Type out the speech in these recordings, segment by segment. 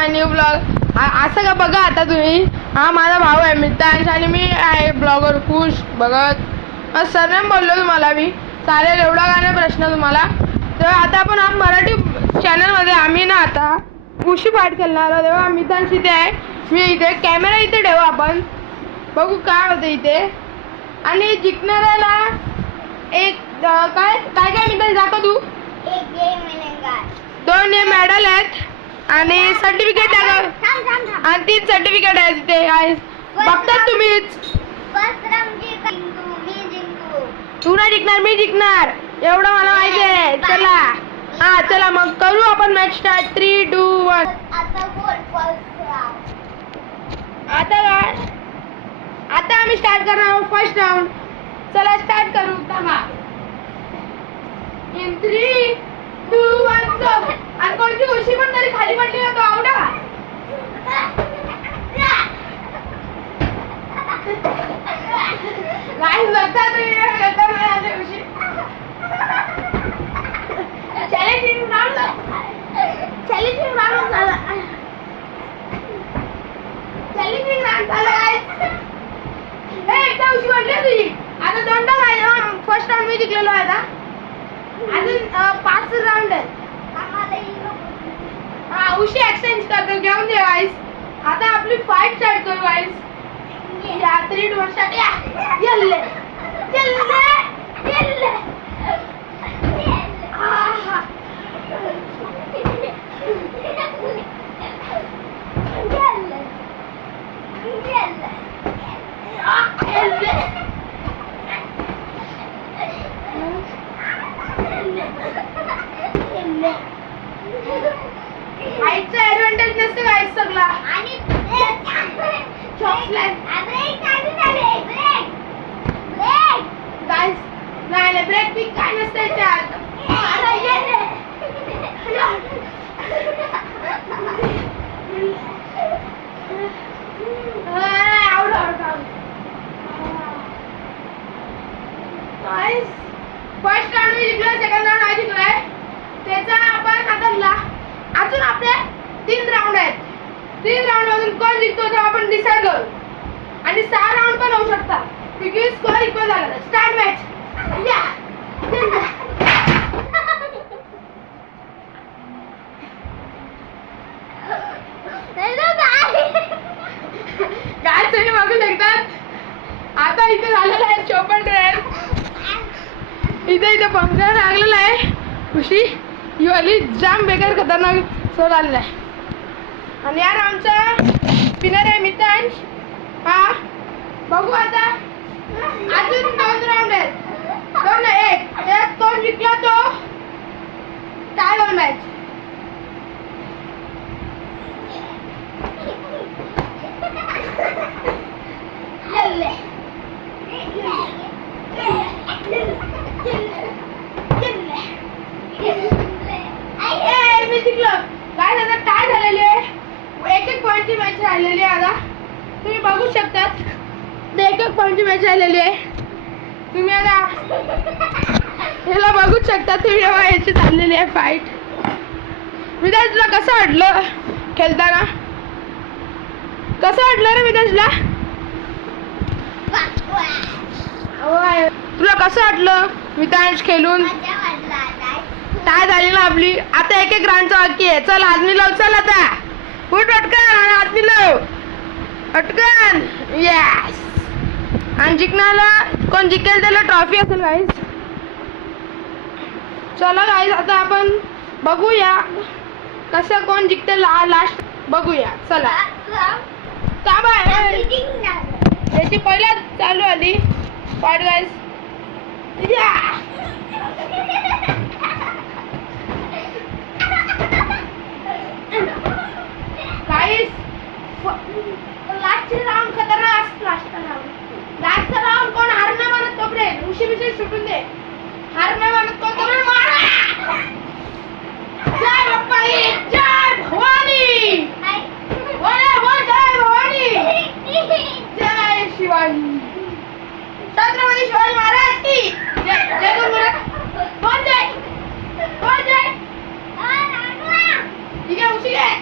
माय new blog. असं का बघा आता तुम्ही. हा माझा भाऊ आहे मित्रांश आणि मी आहे ब्लॉगर खुश बघत. सरनेम बोललो तुम्हाला मी. चालेल एवढा काय नाही प्रश्न तुम्हाला. तर आता आपण मराठी चॅनलमध्ये आम्ही ना आता उशी पाठ खेळणार आहोत. तेव्हा मित्रांश इथे आहे, मी इथे. कॅमेरा इथे ठेवू आपण, बघू काय होतं इथे. आणि जिंकणाऱ्याला एक काय काय काय मित्रांश दाखव तू. 2 मेडल आहेत आणि सर्टिफिकेट आहे आणि 3 सर्टिफिकेट आहेत तिथे. आहे बघतात तुम्हीच. तू नाही जिंकणार, मी जिंकणार एवढं मला माहिती आहे. चला हा चला मग करू आपण मॅच स्टार्ट. 3, 2, 1. आता आम्ही स्टार्ट करणार आहोत फर्स्ट राऊंड. चला स्टार्ट करू. थांबा. इन 3, 2, 1 गो. आणि कोणती उशी पण तरी खाली पडली ना तो आउट आहे. गाइस बघता तुम्ही उशी. चॅलेंजिंग राऊंड झाला. चॅलेंजिंग राऊंड झाला गाइस. एकदा उशी वाटली तुझी. आता 2दा राहिला. फर्स्ट राऊंड मी जिंकलेलो आहे. आता अजून 5 राऊंड आहेत. हा उशी एक्सचेंज करतो, घेऊन दे गाइस. आता आपली फाईट स्टार्ट करू गाइस. या 3, 2, 1 स्टार्ट. या येल्ले येल्ले येल्ले. आहा हाईटचा ऍडव्हान्टेज नसतो गाइस सगळा. आणि गाइस नाही ब्रेक पिक काय नसतं याच्यात. फर्स्ट राऊंड मी जिंकलोय, सेकंड राऊंड नाही जिंकलोय. त्याचा आपण आता अजून आपले 3 राऊंड आहेत. 3 राऊंड मधून कोण जिंकतो ते आपण डिसाइड करू. आणि 6 राऊंड पण होऊ शकतात. बिकॉज स्कोर इक्वल झाला. Start match. या काय तुम्ही बघू शकतात. आता इथे झालेलं आहे चोपन ट्रेन. इथे पंखा लागलेला आहे. खुशी ही वाली जाम बेकार खतरनाक सोड आलेला आहे. आणि यार आमचा स्पिनर आहे मित्रांश. हा बघू आता अजून 2 राऊंड आहेत. 2 नाही 1. कोण जिंकला तो टाय होईल मॅच. मी जिंकलो. काय आता टाय झालेली आहे. 1-1 पॉईंटची मॅच राहिलेली आहे. आता तुम्ही बघू शकतात 1-1 पॉईंटची मॅच राहिलेली आहे. तुम्ही आता ह्याला बघूच शकता तुम्ही. जेव्हा याची चाललेली आहे फाईट. मित्रांश तुला कसं वाटलं खेळताना. कसं वाटलं रे मित्रांशला. तुला कसं वाटलं मित्रांश खेळून. काय झाली ना आपली. आता 1-1 राऊंडचा बाकी आहे. चल आदमी लाव. चल आता फुट अटकन आणि आदमी लाव अटकन. येस. आणि जिंकण्याला कोण जिंकेल त्याला ट्रॉफी असेल गाईस. चला गाईस आता आपण बघूया कसं कोण जिंकते लास्ट बघूया. चला याची पहिला चालू आली पाठ गाईस. गाईस लास्टचे राऊंड खतरनाक असतो. लास्टचा राऊंड कोण हार नाही मानत तोपर्यंत उशी बिशी सुटून दे. हार नाही मानत तोपर्यंत मारा. जय बाप्पा जय भवानी. बोल जय भवानी. जय शिवाजी. छत्रपती शिवाजी महाराज की जय. बोल जय. ठीक आहे उशी आहे.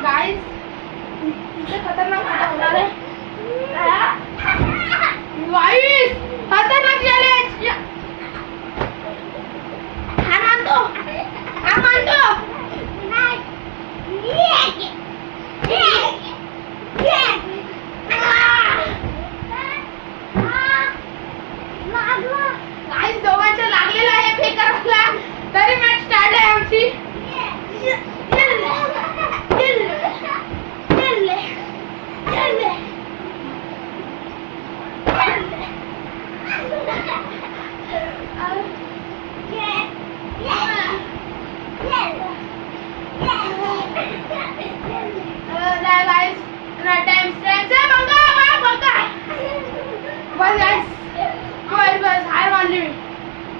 गाइस इसे खतरनाक होणार आहे गाइस खतरनाक चॅलेंज हा मानतो गाइस दोघांच्या लागलेला आहे फेकायला तरी मॅच स्टार्ट आहे आमची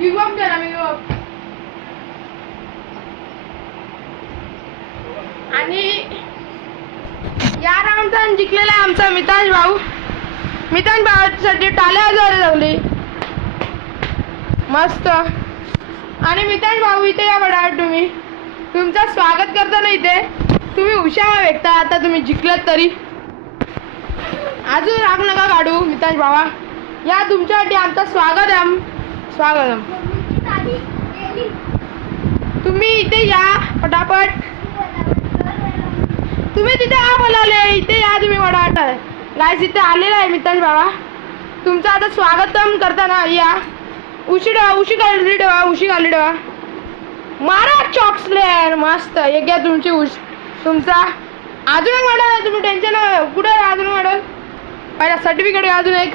गिवअप केला मी गिवअप आणि या राऊंडचा जिंकलेला आहे आमचा मितांश भाऊसाठी टाळ्या वगैरे लावली मस्त. आणि मितांश भाऊ इथे या बडाट तुम्ही तुमचं स्वागत करताना इथे तुम्ही हुशार व्यक्ता आता तुम्ही जिंकलात तरी अजून राग नका काढू मितांश भावा या तुमच्यासाठी आमचं स्वागतम तुम्ही इथे या पटापट तुम्ही तिथे आ बोलावले इथे या तुम्ही वडाट गाइस इथे आलेला आहे मितांश भावा तुमचं आता स्वागतम करताना या उशी खाली ठेवा मारा चॉक्सलेअर मस्त एक घ्या तुमची तुमचा अजून एक मॉडल तुम्ही टेन्शन कुठे अजून मॉडल पहिला सर्टिफिकेट अजून एक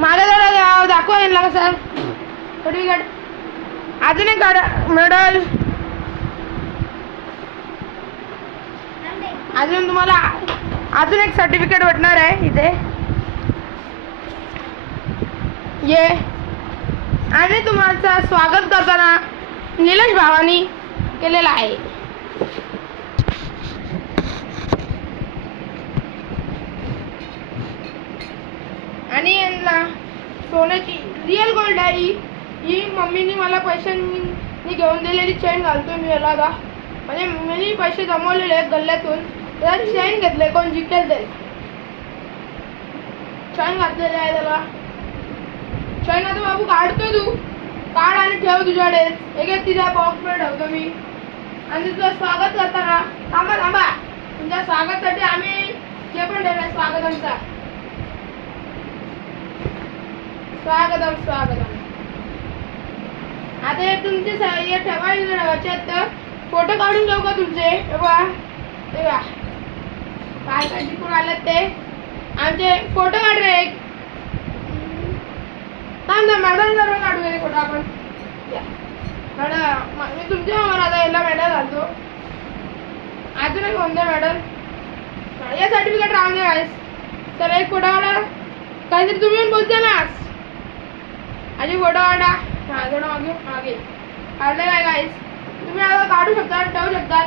मागे जरा दाखवा यांना कसं सर्टिफिकेट अजून एक मेडल अजून तुम्हाला अजून एक सर्टिफिकेट भेटणार आहे इथे ये आणि तुमचं स्वागत करताना निलेश भावानी केलेला आहे आणि यांना सोन्याची रिअल गोल्ड आहे ही मम्मीनी मला पैशांनी घेऊन दिलेली चेन घालतोय मी याला आता म्हणजे मी पैसे जमवलेले आहेत गल्ल्यातून त्याला चेन घेतले कोण जिंकेल ते चेन घातलेले आहे त्याला चेन आता बाबू काढतो तू काढ आणि ठेव तुझ्याकडे एक तिच्या बॉक्समध्ये ठेवतो मी आणि तुझं स्वागत करताना थांबा तुमच्या स्वागतासाठी आम्ही जे पण ठेवलं स्वागतांचा स्वागतम आता हे तुमचे हे ठेवायचे तर फोटो काढून घेऊ का तुमचे काय काय जिंकून आलेत ते आमचे फोटो काढ रे एक मॅडल सर्व काढू रे फोटो आपण मॅडम मी तुमच्या आता याला मेडल घालतो अजून एक होऊन द्या मॅडल या सर्टिफिकेट राहून द्या गाईस तर एक फोटो काढा काहीतरी तुम्ही येऊन बोलते ना आणि फोटो काढा हा थोडं मागे काढले काय गाईस तुम्ही आता काढू शकता ठेवू शकता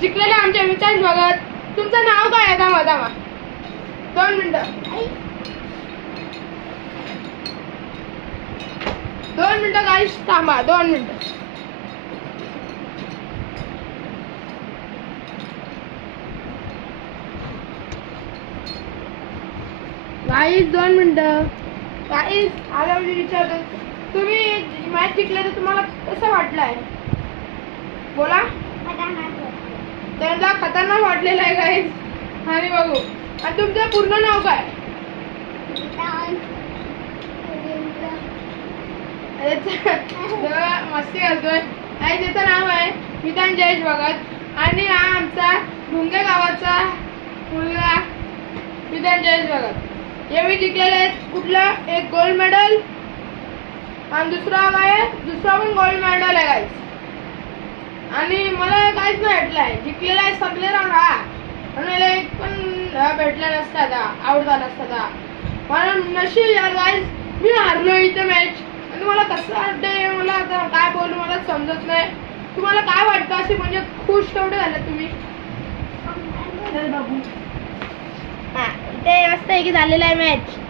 जिंकलेले आमचे मितांश भगत तुमचं नाव काय आहे दामा 2 मिनिटं 2 मिनिटं गाईस थांबा 2 मिनिटं गाईस 2 मिनिटं गाईस आला म्हणजे विचारतो तुम्ही मॅच जिंकले तर तुम्हाला कसं वाटलंय बोला त्यांना खतरनाक वाटलेलं आहे गाईस आणि बघू आणि तुमचं पूर्ण नाव काय मस्ती करतोय आणि त्याचं नाव आहे मितांश जयेश भगत आणि हा आमचा ढुंगे गावाचा मुलगा मितांश जयेश भगत हे मी जिंकलेले आहेत कुठलं एक गोल्ड मेडल आणि दुसरा पण गोल्ड मेडल आहे गाईस आणि मला काहीच नाही भेटलं आहे जिंकलेला आहे सगळे राऊंड हा पण मला एक पण भेटला नसता आउट झाला असता मला नशीब यार गाईस मी हारलो इथे मॅच आणि मला कसं वाटतंय मला आता काय बोलू मला समजत नाही तुम्हाला काय वाटतं असे म्हणजे खुश केवढे झाले तुम्ही हा इथे मस्त आहे की झालेला आहे मॅच.